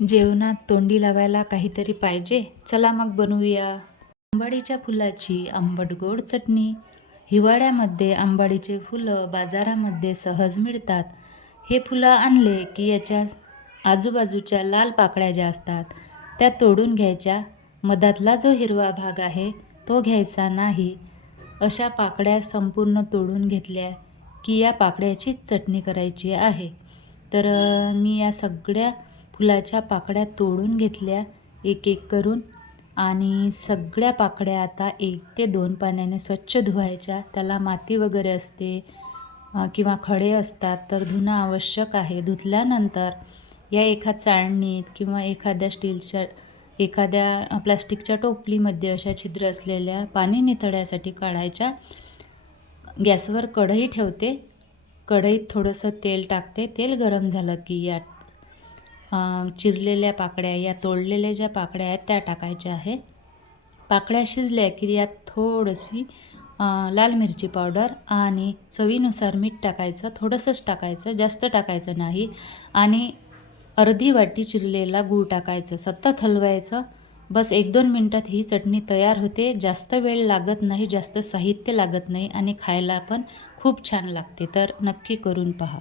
जेवणात तोंडी लावायला काहीतरी पाहिजे. चला मग बनवूया. आंबाडीच्या फुलाची आंबट गोड चटणी. हिवाळ्यामध्ये आंबाडीचे फुलं बाजारामध्ये सहज मिळतात. हे फुलं आणले की याच्या आजूबाजूच्या लाल पाकळ्या ज्या असतात त्या तोडून घ्यायच्या. मधातला जो हिरवा भाग आहे तो घ्यायचा नाही. अशा पाकळ्या संपूर्ण तोडून घेतल्या की या पाकळ्याचीच चटणी करायची आहे. तर मी या सगळ्या फुलाच्या पाकळ्या तोडून घेतल्या एक एक करून आणि सगळ्या पाकळ्या आता 1 ते 2 पाण्याने स्वच्छ धुवायच्या. त्याला माती वगैरे असते किंवा खडे असतात तर धुणं आवश्यक आहे. धुतल्यानंतर या एका चाळणीत किंवा एखाद्या प्लास्टिकच्या टोपलीमध्ये अशा छिद्र असलेल्या पाणी निथळण्यासाठी काढायच्या. गॅसवर कढई ठेवते. कढईत थोडंसं तेल टाकते. तेल गरम झालं की या चिरलेल्या पाकळ्या, या तोडलेल्या ज्या पाकळ्या आहेत त्या टाकायच्या आहे. पाकळ्या शिजल्या की यात थोडीशी लाल मिरची पावडर आणि चवीनुसार मीठ टाकायचं. थोडंसंच टाकायचं, जास्त टाकायचं नाही. आणि अर्धी वाटी चिरलेला गूळ टाकायचं. सतत हलवायचं. बस 1-2 मिनटात ही चटणी तयार होते. जास्त वेळ लागत नाही, जास्त साहित्य लागत नाही आणि खायला पण खूप छान लागते. तर नक्की करून पहा.